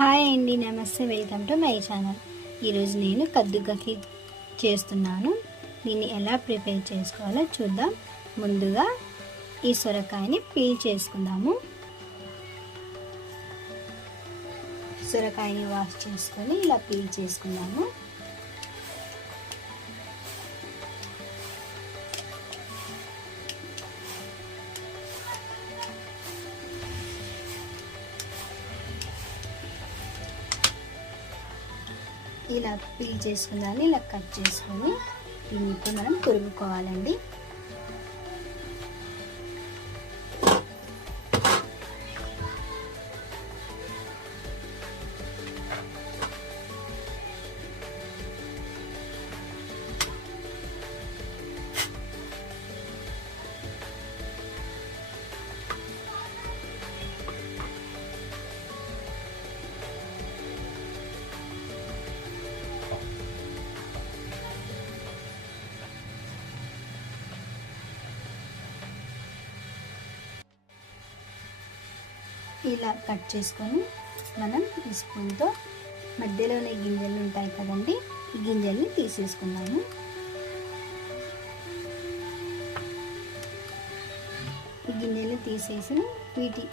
Hi అండి నమస్తే welcome to my channel. ఈరోజు నేను కద్దుకకి చేస్తున్నాను. దీన్ని ఎలా ప్రిపేర్ చేసుకోవాలో చూద్దాం. ముందుగా ఈ సొరకాయని పీల్ చేసుకుందాము. సొరకాయని వాష్ చేసుకొని ఇలా పీల్ చేసుకుందాము. ఇలా పీల్ చేసుకున్నాను ఇలా కట్ చేసుకొని దీన్ని ఇప్పుడు మనం తురుముకోవాలండి. ఇలా కట్ చేసుకొని మనం ఈ స్పూన్తో మధ్యలోనే గింజలు ఉంటాయి కదండి ఈ గింజల్ని తీసేసుకున్నాము ఈ గింజలు తీసేసి వీటి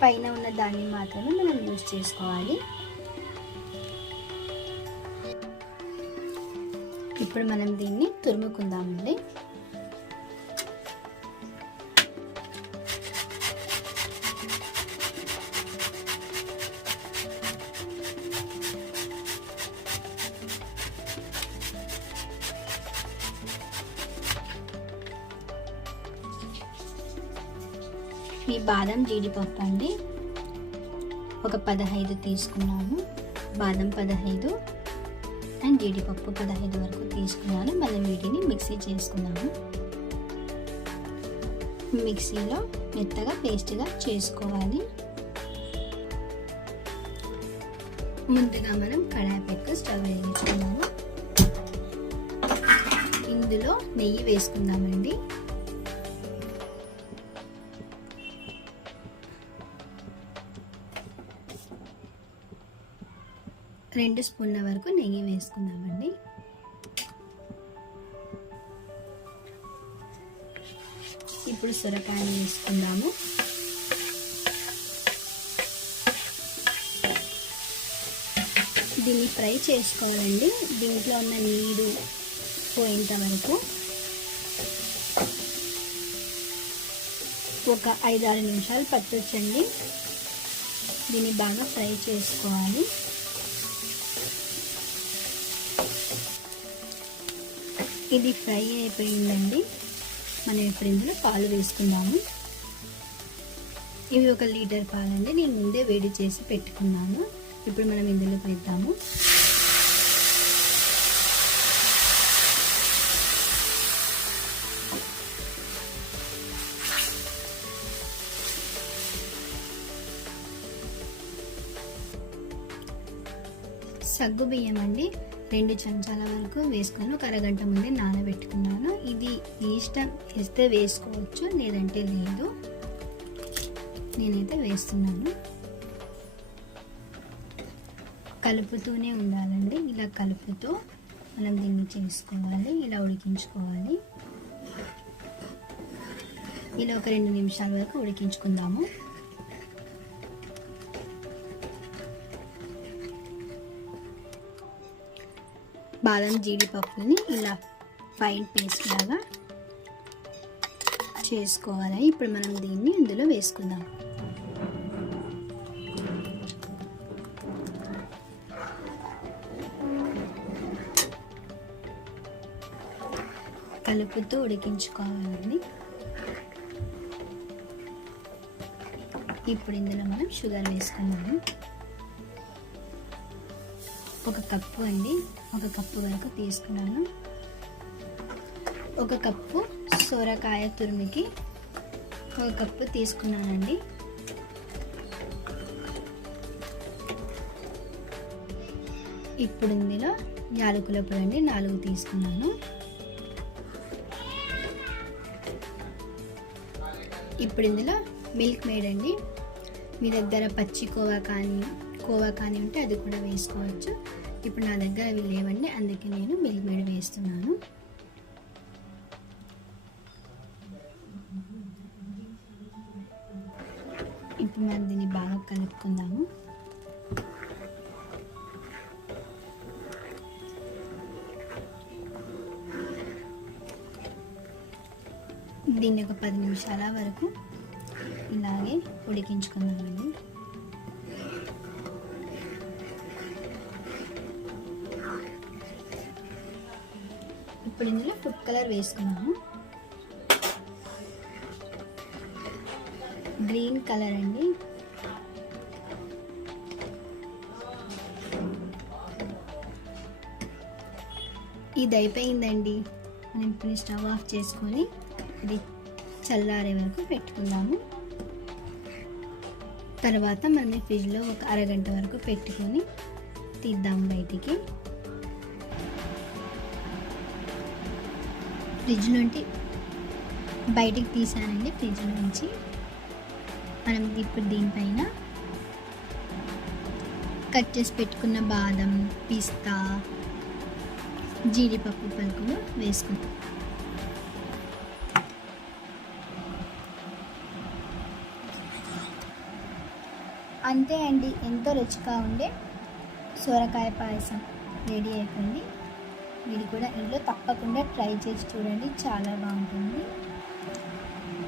పైన ఉన్న దాన్ని మాత్రమే మనం యూజ్ చేసుకోవాలి. ఇప్పుడు మనం దీన్ని తురుముకుందామండి. ఈ బాదం జీడిపప్పు అండి. ఒక పదహైదు తీసుకున్నాను బాదం పదహైదు అండ్ జీడిపప్పు పదహైదు వరకు తీసుకున్నాను. మళ్ళీ వీటిని మిక్సీ చేసుకున్నాము. మిక్సీలో మెత్తగా పేస్ట్గా చేసుకోవాలి. ముందుగా మనం కడాయి పెట్టి స్టవ్ వేయించుకున్నాము ఇందులో నెయ్యి వేసుకుందామండి. రెండు స్పూన్ల వరకు నెయ్యి వేసుకుందామండి. ఇప్పుడు సొరకాయలు వేసుకుందాము. దీన్ని ఫ్రై చేసుకోవాలండి. దీంట్లో ఉన్న నీరు పోయేంత వరకు ఒక ఐదారు నిమిషాలు పట్టొచ్చండి. దీన్ని బాగా ఫ్రై చేసుకోవాలి. ఇది ఫ్రై అయిపోయిందండి. మనం ఇప్పుడు ఇందులో పాలు వేసుకుందాము. ఇవి ఒక లీటర్ పాలండి. నేను ముందే వేడి చేసి పెట్టుకున్నాను. ఇప్పుడు మనం ఇందులో పెడతాము సగ్గు బియ్యం అండి రెండు చెంచాల వరకు వేసుకొని ఒక అరగంట ముందే నానబెట్టుకున్నాను. ఇది ఇష్టం వేస్తే వేసుకోవచ్చు లేదంటే లేదు. నేనైతే వేస్తున్నాను. కలుపుతూనే ఉండాలండి. ఇలా కలుపుతూ మనం దీన్ని చేసుకోవాలి ఇలా ఉడికించుకోవాలి. ఇలా ఒక రెండు నిమిషాల వరకు ఉడికించుకుందాము. బాదం జీడిపప్పుని ఇలా ఫైన్ పేస్ట్ లాగా చేసుకోవాలి. ఇప్పుడు మనం దీన్ని ఇందులో వేసుకుందాం. కలుపుతూ ఉడికించుకోవాలండి. ఇప్పుడు ఇందులో మనం షుగర్ వేసుకున్నాము ఒక కప్పు అండి. ఒక కప్పు వరకు తీసుకున్నాను. ఒక కప్పు సొరకాయ తురిమికి ఒక కప్పు తీసుకున్నానండి. ఇప్పుడు ఇందులో యాలకుల పొడి నాలుగు తీసుకున్నాను. ఇప్పుడు ఇందులో మిల్క్ మేడ్ అండి. మీ దగ్గర పచ్చి కోవా కానీ కోవా కానీ ఉంటే అది కూడా వేసుకోవచ్చు. ఇప్పుడు నా దగ్గర అవి లేవండి అందుకే నేను మిల్క్ మేడ్ వేస్తున్నాను. ఇప్పుడు మనం దీన్ని బాగా కలుపుకుందాము. దీన్ని ఒక పది నిమిషాల వరకు ఇలాగే ఉడికించుకుందామండి. ఇప్పుడు ఇందులో ఫుడ్ కలర్ వేసుకున్నాము గ్రీన్ కలర్ అండి. ఇది అయిపోయిందండి. మనం ఇప్పుడు స్టవ్ ఆఫ్ చేసుకొని ఇది చల్లారే వరకు పెట్టుకుందాము. తర్వాత మనం ఫ్రిడ్జ్లో ఒక అరగంట వరకు పెట్టుకొని తీద్దాం బయటికి. ఫ్రిడ్జ్ నుండి బయటికి తీసానండి ఫ్రిడ్జ్ నుంచి. మనం ఇప్పుడు దీనిపైన కట్ చేసి పెట్టుకున్న బాదం పిస్తా జీడిపప్పు పలుకులు వేసుకుంటాం అంతే అండి ఎంతో రుచిగా ఉండే సొరకాయ పాయసం రెడీ అయిపోయింది. మీరు కూడా ఇంట్లో తప్పకుండా ట్రై చేసి చూడండి చాలా బాగుంటుంది.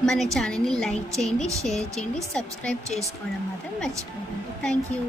మన ఛానల్ని లైక్ చేయండి షేర్ చేయండి సబ్స్క్రైబ్ చేసుకోవడం మాత్రం మర్చిపోకండి. Thank you.